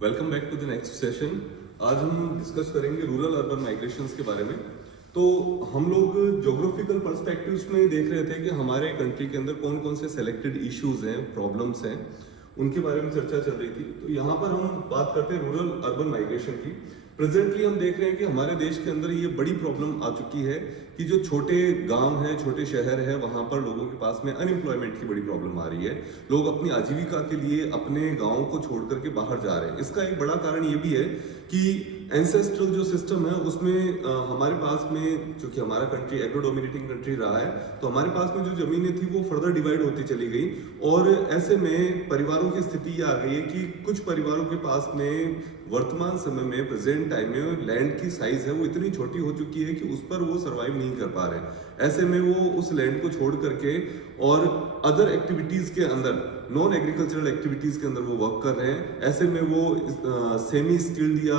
Welcome back to the next session. आज हम discuss करेंगे रूरल अर्बन माइग्रेशंस के बारे में। तो हम लोग ज्योग्राफिकल पर्सपेक्टिव्स में देख रहे थे कि हमारे कंट्री के अंदर कौन कौन से सेलेक्टेड इश्यूज हैं, प्रॉब्लम्स हैं, उनके बारे में चर्चा चल रही थी। तो यहाँ पर हम बात करते हैं रूरल अर्बन माइग्रेशन की। प्रेजेंटली हम देख रहे हैं कि हमारे देश के अंदर ये बड़ी प्रॉब्लम आ चुकी है कि जो छोटे गांव हैं, छोटे शहर हैं, वहां पर लोगों के पास में अनएम्प्लॉयमेंट की बड़ी प्रॉब्लम आ रही है। लोग अपनी आजीविका के लिए अपने गांवों को छोड़ करके बाहर जा रहे हैं। इसका एक बड़ा कारण ये भी है कि एंसेस्ट्रल जो सिस्टम है उसमें हमारे पास में, चूंकि हमारा कंट्री एग्रो डोमिनेटिंग कंट्री रहा है, तो हमारे पास में जो जमीनें थी वो फर्दर डिवाइड होती चली गई। और ऐसे में परिवारों की स्थिति ये आ गई है कि कुछ परिवारों के पास में वर्तमान समय में, प्रेजेंट टाइम में, लैंड की साइज है वो इतनी छोटी हो चुकी है कि उस पर वो सर्वाइव नहीं कर पा रहे। ऐसे में वो उस लैंड को छोड़ करके और अदर एक्टिविटीज के अंदर, नॉन एग्रीकल्चरल एक्टिविटीज के अंदर वो वर्क कर रहे हैं। ऐसे में वो सेमी स्किल्ड या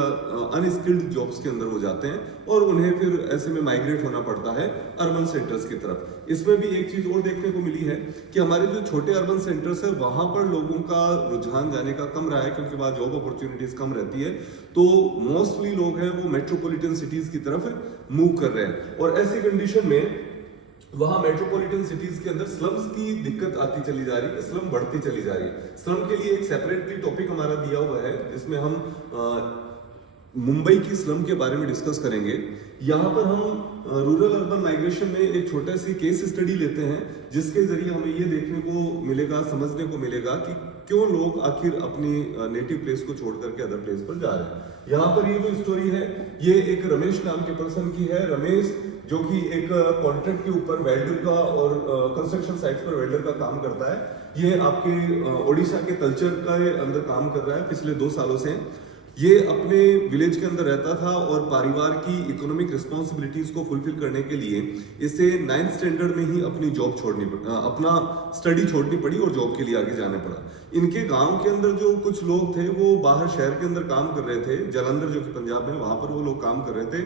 अनस्किल्ड जॉब्स के अंदर वो जाते हैं और उन्हें फिर ऐसे में माइग्रेट होना पड़ता है अर्बन सेंटर्स की तरफ। इसमें भी एक चीज और देखने को मिली है कि हमारे जो छोटे अर्बन सेंटर्स है वहां पर लोगों का रुझान जाने का कम रहा है, क्योंकि वहां जॉब अपॉर्चुनिटीज कम रहती है। तो मोस्टली लोग हैं वो मेट्रोपॉलिटन सिटीज की तरफ मूव कर रहे हैं। और ऐसी कंडीशन में वहां मेट्रोपॉलिटन सिटीज के अंदर स्लम्स की दिक्कत आती चली जा रही है, स्लम बढ़ती चली जा रही है। स्लम के लिए एक सेपरेटली टॉपिक हमारा दिया हुआ है जिसमें हम मुंबई की स्लम के बारे में डिस्कस करेंगे। यहाँ पर हम रूरल अर्बन माइग्रेशन में एक छोटा सी केस स्टडी लेते हैं जिसके जरिए हमें ये देखने को मिलेगा, समझने को मिलेगा कि क्यों लोग आखिर अपनी नेटिव प्लेस को छोड़ करके अदर प्लेस पर जा रहे हैं। यहाँ पर ये जो स्टोरी है ये एक रमेश नाम के पर्सन की है। रमेश जो कि एक कॉन्ट्रैक्ट के ऊपर वेल्डर का और कंस्ट्रक्शन साइट्स पर वेल्डर का काम करता है। ये आपके ओडिशा के कल्चर का अंदर काम कर रहा है पिछले 2 सालों से। ये अपने विलेज के अंदर रहता था और परिवार की इकोनॉमिक रिस्पॉन्सिबिलिटीज को फुलफिल करने के लिए इसे 9th स्टैंडर्ड में ही अपनी जॉब अपना स्टडी छोड़नी पड़ी और जॉब के लिए आगे जाने पड़ा। इनके गांव के अंदर जो कुछ लोग थे वो बाहर शहर के अंदर काम कर रहे थे, जालंधर जो कि पंजाब में, वहां पर वो लोग काम कर रहे थे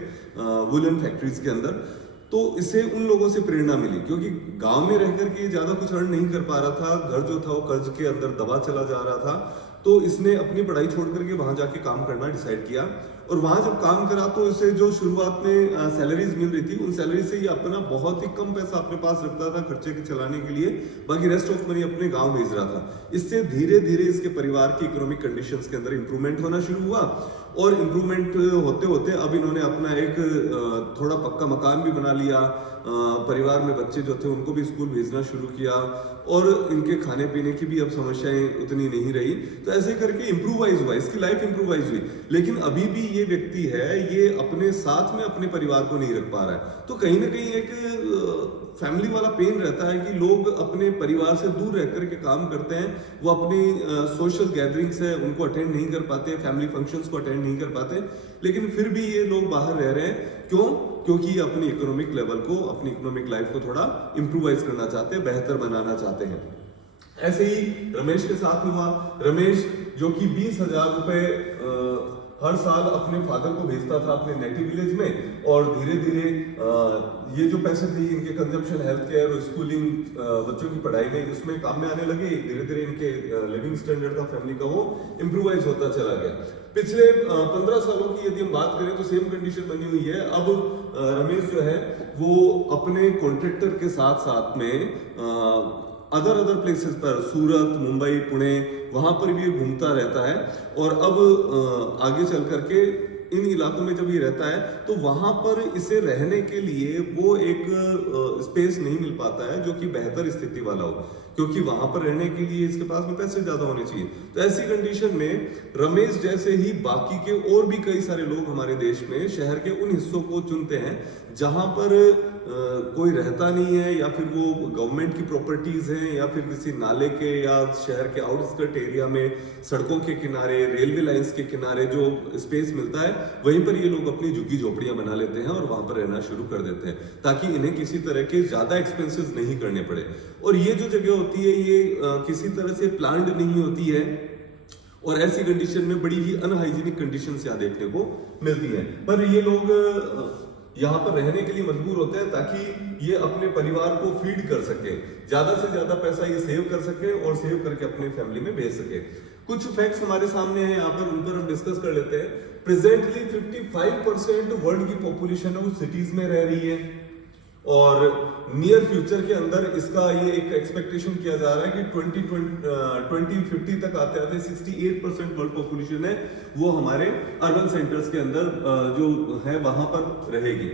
वुलन फैक्ट्रीज के अंदर। तो इससे उन लोगों से प्रेरणा मिली, क्योंकि गांव में रहकर के ज्यादा कुछ अर्न नहीं कर पा रहा था, घर जो था वो कर्ज के अंदर दबा चला जा रहा था। तो इसने अपनी पढ़ाई छोड़ करके वहां जाके काम करना डिसाइड किया। और वहां जब काम करा तो इसे जो शुरुआत में सैलरीज मिल रही थी, उन सैलरी से ये अपना बहुत ही कम पैसा अपने पास रखता था खर्चे के चलाने के लिए, बाकी रेस्ट ऑफ मनी अपने गांव भेज रहा था। इससे धीरे धीरे इसके परिवार की इकोनॉमिक कंडीशंस के अंदर इंप्रूवमेंट होना शुरू हुआ। और इंप्रूवमेंट होते होते अब इन्होंने अपना एक थोड़ा पक्का मकान भी बना लिया। परिवार में बच्चे जो थे उनको भी स्कूल भेजना शुरू किया और इनके खाने पीने की भी अब समस्याएं उतनी नहीं रही। तो ऐसे करके इम्प्रूवाइज हुआ, इसकी लाइफ इम्प्रूवाइज हुई। लेकिन अभी भी ये व्यक्ति है, ये अपने साथ में अपने परिवार को नहीं रख पा रहा है। तो कहीं ना कहीं एक फैमिली वाला पेन रहता है कि लोग अपने परिवार से दूर रह करके काम करते हैं, वो अपनी सोशल गैदरिंग्स है उनको अटेंड नहीं कर पाते, फैमिली फंक्शंस को अटेंड नहीं कर पाते, लेकिन फिर भी ये लोग बाहर रह रहे हैं। क्यों? क्योंकि ये अपनी इकोनॉमिक लेवल को, अपनी इकोनॉमिक लाइफ को थोड़ा इंप्रूवाइज करना चाहते हैं, बेहतर बनाना चाहते हैं। ऐसे ही रमेश के साथ हुआ। रमेश जो कि 20,000 रुपए हर साल अपने फादर को भेजता था अपने नेटिव विलेज में, और धीरे धीरे ये जो पैसे थे इनके कंजम्पशन, हेल्थ केयर और स्कूलिंग, बच्चों की पढ़ाई में उसमें काम में आने लगे। धीरे धीरे इनके लिविंग स्टैंडर्ड का फैमिली का वो इम्प्रूवाइज होता चला गया। पिछले 15 सालों की यदि हम बात करें तो सेम कंडीशन बनी हुई है। अब रमेश जो है वो अपने कॉन्ट्रैक्टर के साथ साथ में अदर प्लेसेस पर, सूरत, मुंबई, पुणे, वहां पर भी घूमता रहता है। और अब आगे चल करके इन इलाकों में जब ये रहता है तो वहां पर इसे रहने के लिए वो एक स्पेस नहीं मिल पाता है जो कि बेहतर स्थिति वाला हो, क्योंकि वहां पर रहने के लिए इसके पास में पैसे ज्यादा होने चाहिए। तो ऐसी कंडीशन में रमेश जैसे ही बाकी के और भी कई सारे लोग हमारे देश में शहर के उन हिस्सों को चुनते हैं जहां पर कोई रहता नहीं है, या फिर वो गवर्नमेंट की प्रॉपर्टीज हैं, या फिर किसी नाले के या शहर के आउटस्कर्ट एरिया में सड़कों के किनारे, रेलवे लाइंस के किनारे जो स्पेस मिलता है वहीं पर ये लोग अपनी झुग्गी झोपड़ियां बना लेते हैं और वहां पर रहना शुरू कर देते हैं, ताकि इन्हें किसी तरह के ज्यादा एक्सपेंसेस नहीं करने पड़े। और ये जो जगह होती है ये किसी तरह से प्लान्ड नहीं होती है, और ऐसी कंडीशन में बड़ी ही अनहाइजीनिक कंडीशंस यहाँ देखने को मिलती हैं। पर ये लोग यहाँ पर रहने के लिए मजबूर होते हैं ताकि ये अपने परिवार को फीड कर सके, ज्यादा से ज्यादा पैसा ये सेव कर सके और सेव करके अपने फैमिली में भेज सके। कुछ फैक्ट्स हमारे सामने हैं यहाँ पर, उन पर हम डिस्कस कर लेते हैं। प्रेजेंटली 55% वर्ल्ड की पॉपुलेशन है वो सिटीज में रह रही है, और नियर फ्यूचर के अंदर इसका ये एक एक्सपेक्टेशन किया जा रहा है कि 2050 तक आते आते 68% वर्ल्ड पॉपुलेशन है वो हमारे अर्बन सेंटर्स के अंदर जो है वहां पर रहेगी।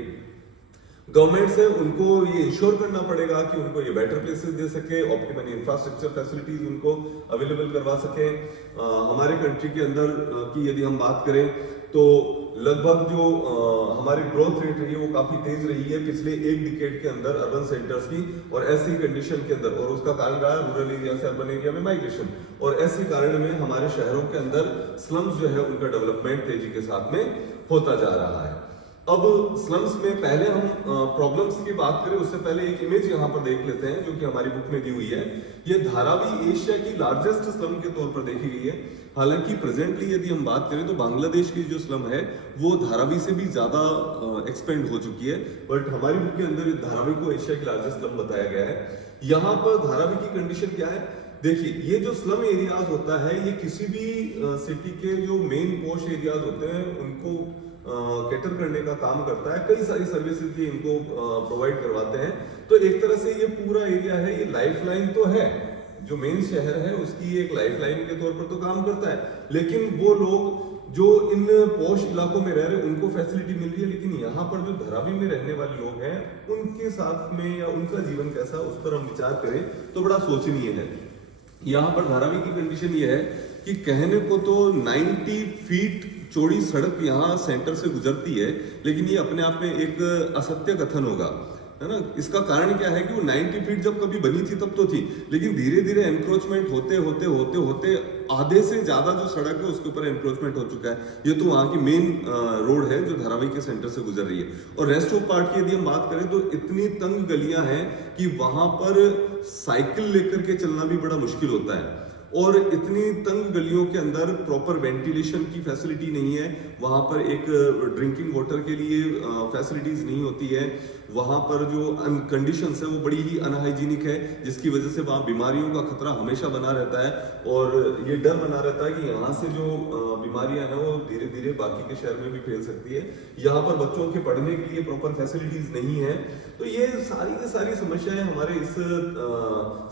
गवर्नमेंट से उनको ये इंश्योर करना पड़ेगा कि उनको ये बेटर प्लेसेस दे सके, ऑप्टिमल इंफ्रास्ट्रक्चर फैसिलिटीज उनको अवेलेबल करवा सके। हमारे कंट्री के अंदर की यदि हम बात करें तो लगभग जो हमारी ग्रोथ रेट रही है वो काफी तेज रही है पिछले एक डिकेड के अंदर अर्बन सेंटर्स की, और ऐसी कंडीशन के अंदर, और उसका कारण रहा रूरल एरिया से अर्बन एरिया में माइग्रेशन, और ऐसे कारण में हमारे शहरों के अंदर स्लम्स जो है उनका डेवलपमेंट तेजी के साथ में होता जा रहा है। अब स्लम्स में पहले हम प्रॉब्लम्स की बात करें उससे पहले एक इमेज यहाँ पर देख लेते हैं जो कि हमारी बुक में दी हुई है। ये धारावी एशिया की लार्जेस्ट स्लम के तौर पर देखी गई है। हालांकि प्रेजेंटली यदि हम बात करें तो बांग्लादेश की जो स्लम है वो धारावी से भी ज्यादा एक्सपेंड हो चुकी है, बट हमारी बुक के अंदर धारावी को एशिया की लार्जेस्ट स्लम बताया गया है। यहाँ पर धारावी की कंडीशन क्या है, देखिए ये जो स्लम एरियाज होता है ये किसी भी सिटी के जो मेन पॉश एरियाज होते हैं उनको कैटर करने का काम करता है। कई सारी सर्विसेज भी इनको प्रोवाइड करवाते हैं। तो एक तरह से ये पूरा एरिया है, ये लाइफलाइन तो है, जो मेन शहर है उसकी एक लाइफलाइन के तौर पर तो काम करता है, लेकिन वो लोग जो इन पॉश इलाकों में रह रहे हैं उनको फैसिलिटी मिल रही है, लेकिन यहाँ पर जो धारावी में रहने वाले लोग हैं उनके साथ में या उनका जीवन कैसा, उस पर हम विचार करें तो बड़ा सोचनीय है। यहाँ पर धारावी की कंडीशन ये है कि कहने को तो 90 फीट चौड़ी सड़क यहाँ सेंटर से गुजरती है, लेकिन ये अपने आप में एक असत्य कथन होगा, है ना। इसका कारण क्या है कि वो 90 फीट जब कभी बनी थी तब तो थी, लेकिन धीरे धीरे एनक्रोचमेंट होते होते होते होते आधे से ज्यादा जो सड़क है उसके ऊपर एनक्रोचमेंट हो चुका है। ये तो वहाँ की मेन रोड है जो धारावी के सेंटर से गुजर रही है। और रेस्ट ऑफ पार्ट की यदि हम बात करें तो इतनी तंग गलियां हैं कि वहां पर साइकिल लेकर के चलना भी बड़ा मुश्किल होता है, और इतनी तंग गलियों के अंदर प्रॉपर वेंटिलेशन की फैसिलिटी नहीं है, वहां पर एक ड्रिंकिंग वाटर के लिए फैसिलिटीज नहीं होती है, वहां पर जो कंडीशंस है वो बड़ी ही अनहाइजीनिक है, जिसकी वजह से वहां बीमारियों का खतरा हमेशा बना रहता है, और ये डर बना रहता है कि यहाँ से जो बीमारियां हैं वो धीरे धीरे बाकी के शहर में भी फैल सकती है। यहाँ पर बच्चों के पढ़ने के लिए प्रॉपर फैसिलिटीज नहीं है। तो ये सारी की सारी समस्याएं हमारे इस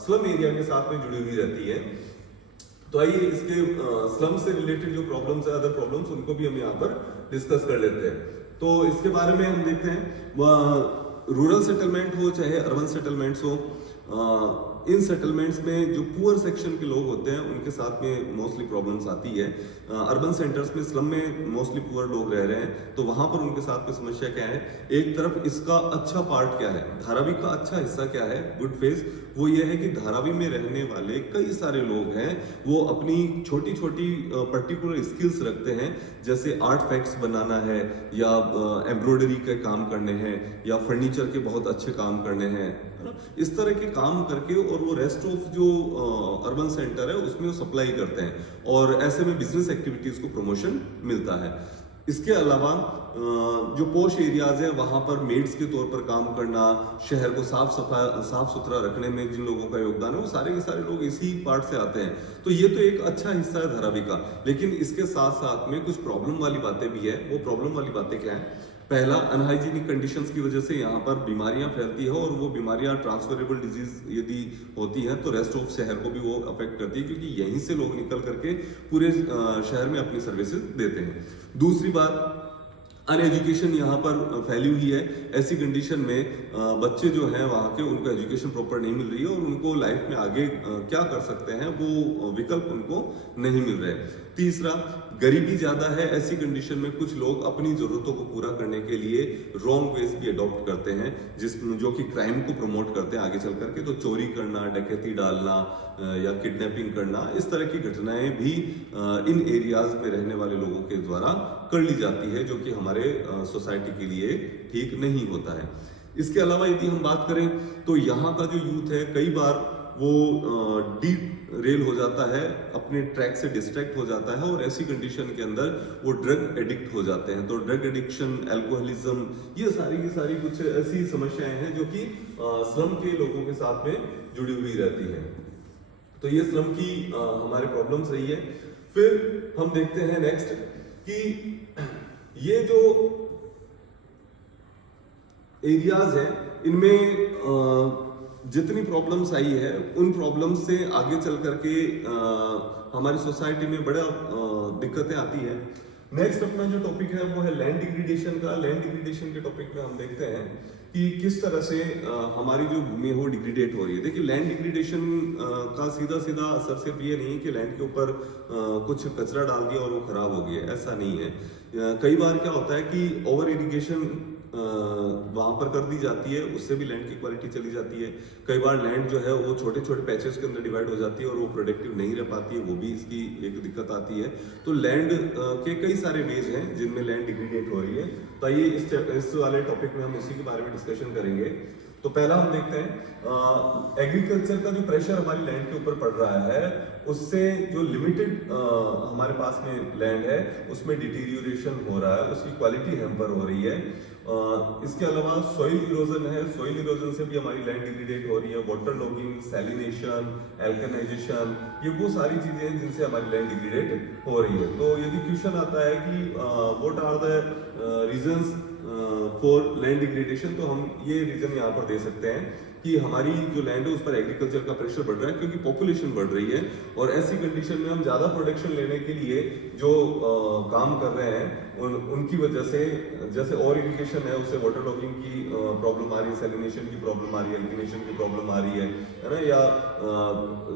स्लम एरिया के साथ में जुड़ी हुई रहती है। तो आइए इसके स्लम से रिलेटेड जो प्रॉब्लम्स है, अदर प्रॉब्लम्स, उनको भी हम यहाँ पर डिस्कस कर लेते हैं। तो इसके बारे में हम देखते हैं, रूरल सेटलमेंट हो चाहे अर्बन सेटलमेंट्स हो, इन सेटलमेंट्स में जो पुअर सेक्शन के लोग होते हैं उनके साथ में मोस्टली प्रॉब्लम्स आती है। अर्बन सेंटर्स में स्लम में मोस्टली पुअर लोग रह रहे हैं, तो वहां पर उनके साथ में समस्या क्या है। एक तरफ इसका अच्छा पार्ट क्या है, धारावी का अच्छा हिस्सा क्या है, गुड फेस, वो ये है कि धारावी में रहने वाले कई सारे लोग हैं वो अपनी छोटी छोटी पर्टिकुलर स्किल्स रखते हैं, जैसे आर्ट फैक्ट्स बनाना है, या एम्ब्रॉयडरी के काम करने हैं, या फर्नीचर के बहुत अच्छे काम करने हैं, है ना। इस तरह के काम करके और वो रेस्ट ऑफ जो अर्बन सेंटर है उसमें वो सप्लाई करते हैं, और ऐसे में बिजनेस एक्टिविटीज को प्रमोशन मिलता है। इसके अलावा जो पोश एरियाज है वहां पर मेड्स के तौर पर काम करना, शहर को साफ सुथरा रखने में जिन लोगों का योगदान है वो सारे के सारे लोग इसी पार्ट से आते हैं। तो ये तो एक अच्छा हिस्सा है धारावी का, लेकिन इसके साथ साथ में कुछ प्रॉब्लम वाली बातें भी है। वो प्रॉब्लम वाली बातें क्या है, पहला, अनहाइजीनिक कंडीशंस की वजह से यहाँ पर बीमारियां फैलती है, और वो बीमारियां ट्रांसफरेबल डिजीज यदि होती है तो रेस्ट ऑफ शहर को भी वो अफेक्ट करती है, क्योंकि यहीं से लोग निकल करके पूरे शहर में अपनी सर्विसेज देते हैं। दूसरी बात, अनएजुकेशन यहाँ पर फैली हुई है। ऐसी कंडीशन में बच्चे जो हैं वहाँ के, उनको एजुकेशन प्रॉपर नहीं मिल रही है, और उनको लाइफ में आगे क्या कर सकते हैं वो विकल्प उनको नहीं मिल रहे। तीसरा, गरीबी ज्यादा है। ऐसी कंडीशन में कुछ लोग अपनी जरूरतों को पूरा करने के लिए रॉन्ग वेज भी अडॉप्ट करते हैं, जो कि क्राइम को प्रमोट करते हैं आगे चल करके। तो चोरी करना, डकैती डालना या किडनैपिंग करना, इस तरह की घटनाएं भी इन एरियाज में रहने वाले लोगों के द्वारा कर ली जाती है, जो कि हमारे सोसाइटी के लिए ठीक नहीं होता है। इसके अलावा यदि हम बात करें तो यहाँ का जो यूथ है कई बार वो रेल हो जाता है, अपने ट्रैक से डिस्ट्रैक्ट हो जाता है, और ऐसी कंडीशन के अंदर वो ड्रग एडिक्ट हो जाते हैं। तो ड्रग एडिक्शन, अल्कोहलिज्म, ये सारी की सारी कुछ ऐसी समस्याएं हैं जो कि स्लम के लोगों के साथ में जुड़ी हुई रहती हैं। तो ये स्लम की हमारे प्रॉब्लम्स रही है। फिर हम देखते हैं नेक्स्ट कि ये जो एरियाज हैं इनमें जितनी प्रॉब्लम्स आई है उन प्रॉब्लम्स से आगे चल करके हमारी सोसाइटी में बड़ा दिक्कतें आती है। नेक्स्ट अपना जो टॉपिक है वो है लैंड डिग्रेडेशन का। लैंड डिग्रेडेशन के टॉपिक में हम देखते हैं कि किस तरह से हमारी जो भूमि है वो डिग्रेडेट हो रही है। देखिए लैंड डिग्रेडेशन का सीधा सीधा असर सिर्फ ये नहीं है कि लैंड के ऊपर कुछ कचरा डाल दिया और वो खराब हो गया, ऐसा नहीं है। कई बार क्या होता है कि ओवर इरिगेशन वहां पर कर दी जाती है, उससे भी लैंड की क्वालिटी चली जाती है। कई बार लैंड जो है वो छोटे छोटे पैचेस के अंदर डिवाइड हो जाती है और वो प्रोडक्टिव नहीं रह पाती है, वो भी इसकी एक दिक्कत आती है। तो लैंड के कई सारे वेज हैं जिनमें लैंड डिग्रेडेट हो रही है। तो आइए इस वाले टॉपिक में हम उसी के बारे में डिस्कशन करेंगे। तो पहला हम देखते हैं एग्रीकल्चर का जो प्रेशर हमारी लैंड के ऊपर पड़ रहा है उससे जो लिमिटेड हमारे पास में लैंड है उसमें डिटीरियोरेशन हो रहा है, उसकी क्वालिटी हैम्पर हो रही है। इसके अलावा सॉइल इरोजन है, सॉइल इरोजन से भी हमारी लैंड डिग्रेडेट हो रही है। वाटर लॉगिंग, सैलिनेशन, एल्कनाइजेशन, ये वो सारी चीजें हैं जिनसे हमारी लैंड डिग्रेडेट हो रही है। तो यदि क्वेश्चन आता है कि what are the reasons for land degradation, तो हम ये रीजन यहाँ पर दे सकते हैं कि हमारी जो लैंड है उस पर एग्रीकल्चर का प्रेशर बढ़ रहा है क्योंकि पॉपुलेशन बढ़ रही है और ऐसी कंडीशन में हम ज्यादा प्रोडक्शन लेने के लिए जो काम कर रहे हैं उनकी वजह से, जैसे और इरिगेशन है उससे वाटर लॉगिंग की प्रॉब्लम आ रही है, सैलिनेशन की प्रॉब्लम आ रही है, एल्किनेशन की प्रॉब्लम आ रही है ना, या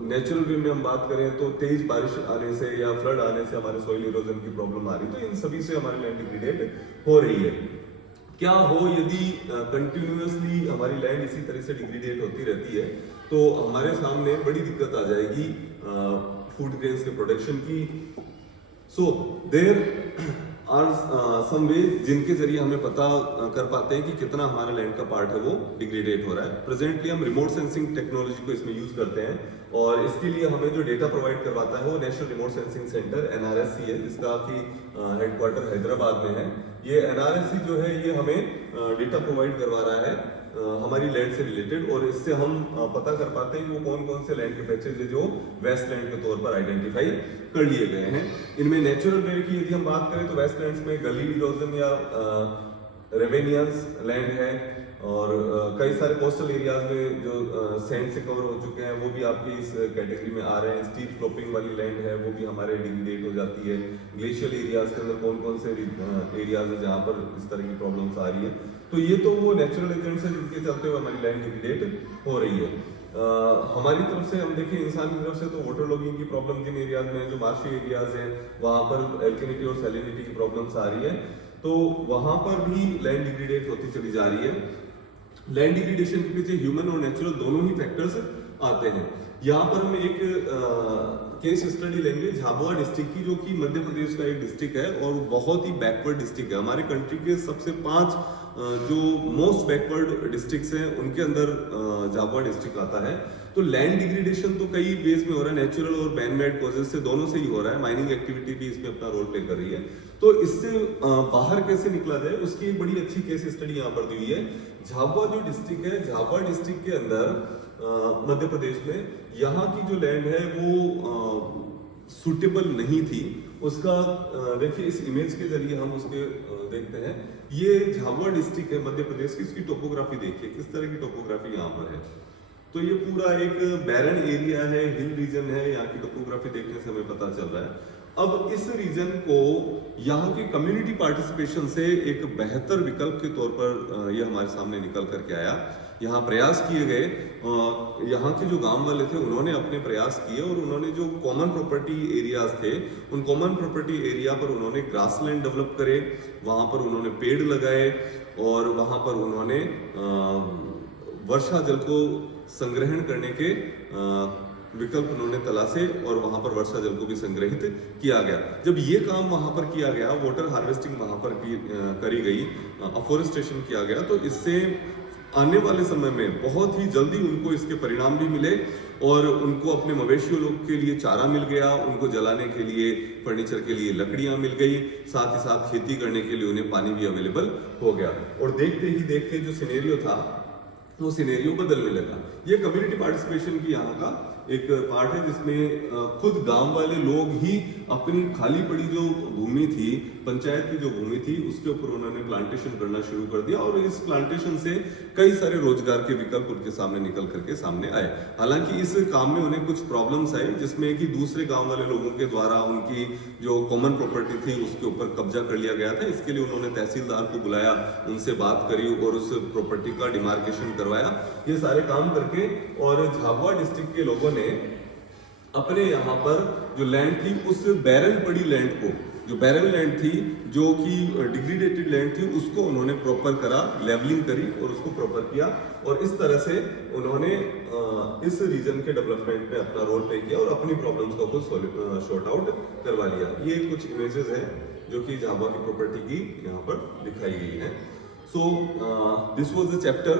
नेचुरल वे में हम बात करें तो तेज बारिश आने से या फ्लड आने से हमारे सॉइल इरोजन की प्रॉब्लम आ रही है। तो इन सभी से हमारी लैंड डिग्रेडेट हो रही है। क्या हो यदि कंटिन्यूअसली हमारी लैंड इसी तरह से डिग्रेडेट होती रहती है तो हमारे सामने बड़ी दिक्कत आ जाएगी फूड ग्रेन्स के प्रोडक्शन की। So there are some ways जिनके जरिए हमें पता कर पाते हैं कि कितना हमारा लैंड का पार्ट है वो डिग्रेडेट हो रहा है। प्रेजेंटली हम रिमोट सेंसिंग टेक्नोलॉजी को इसमें यूज करते हैं और इसके लिए हमें जो डेटा प्रोवाइड करवाता है वो national remote sensing centre NRSC है, जिसका कि हेडक्वार्टर हैदराबाद में है। ये NRSC जो है ये हमें डेटा प्रोवाइड करवा रहा है हमारी लैंड से रिलेटेड और इससे हम पता कर पाते हैं कि वो कौन कौन से लैंड के पैचेज है जो वेस्ट लैंड के तौर पर आइडेंटिफाई कर लिए गए हैं। इनमें नेचुरल वे की यदि हम बात करें तो वेस्टलैंड्स में गली इरोजन या रेवेनियंस लैंड है और कई सारे कोस्टल एरियाज में जो सैंड से कवर हो चुके हैं वो भी आपकी इस कैटेगरी में आ रहे हैं। स्टीप स्लोपिंग वाली लैंड है वो भी हमारे डिग्रेडेट हो जाती है। ग्लेशियल एरियाज के अंदर कौन कौन से एरियाज है जहाँ पर इस तरह की प्रॉब्लम्स आ रही है। तो ये तो वो नेचुरल एजेंट्स हैं जिनके चलते हुए हमारी लैंड डिग्रेडेट हो रही है। हमारी तरफ से हम देखें इंसान की तरफ से तो वाटर लॉगिंग की प्रॉब्लम जिन एरियाज में है, जो मार्शी एरियाज हैं वहाँ पर एल्कनिटी और सैलिनिटी की प्रॉब्लम्स आ रही है, तो वहाँ पर भी लैंड डिग्रेडेट होती चली जा रही है। लैंड डिग्रेडेशन के पीछे ह्यूमन और नेचुरल दोनों ही फैक्टर्स आते हैं। यहाँ पर हम एक केस स्टडी लेंगे झाबुआ डिस्ट्रिक्ट की, जो कि मध्य प्रदेश का एक डिस्ट्रिक्ट है और बहुत ही बैकवर्ड डिस्ट्रिक्ट है। हमारे कंट्री के सबसे 5 जो मोस्ट बैकवर्ड डिस्ट्रिक्ट्स हैं उनके अंदर झाबुआ डिस्ट्रिक्ट आता है। तो लैंड डिग्रेडेशन तो कई वेज में हो रहा है, नेचुरल और मैन मेड कॉजेज से दोनों से ही हो रहा है। माइनिंग एक्टिविटी भी इसमें अपना रोल प्ले कर रही है। तो इससे बाहर कैसे निकला जाए उसकी एक बड़ी अच्छी केस स्टडी यहाँ पर दी हुई है। झाबुआ जो डिस्ट्रिक्ट है, झाबुआ डिस्ट्रिक्ट के अंदर मध्य प्रदेश में यहाँ की जो लैंड है वो सुटेबल नहीं थी। उसका देखिए इस इमेज के जरिए हम उसके देखते हैं। ये झाबुआ डिस्ट्रिक्ट है मध्य प्रदेश की, इसकी टोपोग्राफी देखिए किस तरह की टोपोग्राफी यहाँ पर है। तो ये पूरा एक बैरन एरिया है, हिल रीजन है, यहाँ की टोपोग्राफी देखने से हमें पता चल रहा है। अब इस रीजन को यहाँ की कम्युनिटी पार्टिसिपेशन से एक बेहतर विकल्प के तौर पर ये हमारे सामने निकल करके आया। यहाँ प्रयास किए गए, यहाँ के जो गांव वाले थे उन्होंने अपने प्रयास किए और उन्होंने जो कॉमन प्रॉपर्टी एरियाज थे उन कॉमन प्रॉपर्टी एरिया पर उन्होंने ग्रासलैंड डेवलप करे, वहाँ पर उन्होंने पेड़ लगाए और वहाँ पर उन्होंने वर्षा जल को संग्रहण करने के विकल्प उन्होंने तलाशे और वहां पर वर्षा जल को भी संग्रहित किया गया। जब ये काम वहां पर किया गया, वाटर हार्वेस्टिंग वहां पर करी गई, अफोरेस्टेशन किया गया, तो इससे आने वाले समय में बहुत ही जल्दी उनको इसके परिणाम भी मिले और उनको अपने मवेशियों लोग के लिए चारा मिल गया, उनको जलाने के लिए, फर्नीचर के लिए लकड़ियां मिल गई, साथ ही साथ खेती करने के लिए उन्हें पानी भी अवेलेबल हो गया। और देखते ही देखते जो सिनेरियो था वो सिनेरियो बदलने लगा। ये कम्युनिटी पार्टिसिपेशन की यहाँ का एक पार्ट है जिसमें खुद गांव वाले लोग ही अपनी खाली पड़ी जो भूमि थी, पंचायत की जो भूमि थी, उसके ऊपर उन्होंने प्लांटेशन करना शुरू कर दिया और इस प्लांटेशन से कई सारे रोजगार के विकल्प उनके सामने निकल करके सामने आए। हालांकि इस काम में उन्हें कुछ प्रॉब्लम्स आई, जिसमें कि दूसरे गांव वाले लोगों के द्वारा उनकी जो कॉमन प्रॉपर्टी थी उसके ऊपर कब्जा कर लिया गया था। इसके लिए उन्होंने तहसीलदार को बुलाया, उनसे बात करी और उस प्रॉपर्टी का डिमार्केशन करवाया। ये सारे काम करके और झाबुआ डिस्ट्रिक्ट के लोगों ने अपने यहाँ पर जो लैंड थी, उस बैरन पड़ी लैंड को, जो बैरन लैंड थी, जो कि डिग्रेडेटेड लैंड थी, उसको उन्होंने प्रॉपर करा, लेवलिंग करी और उसको प्रॉपर किया और इस तरह से उन्होंने इस रीजन के डेवलपमेंट में अपना रोल प्ले किया और अपनी प्रॉब्लम्स को खुद सॉर्ट आउट करवा लिया। ये कुछ इमेजेस है जो कि झाबुआ की प्रॉपर्टी की यहाँ पर दिखाई गई है। So this was the chapter.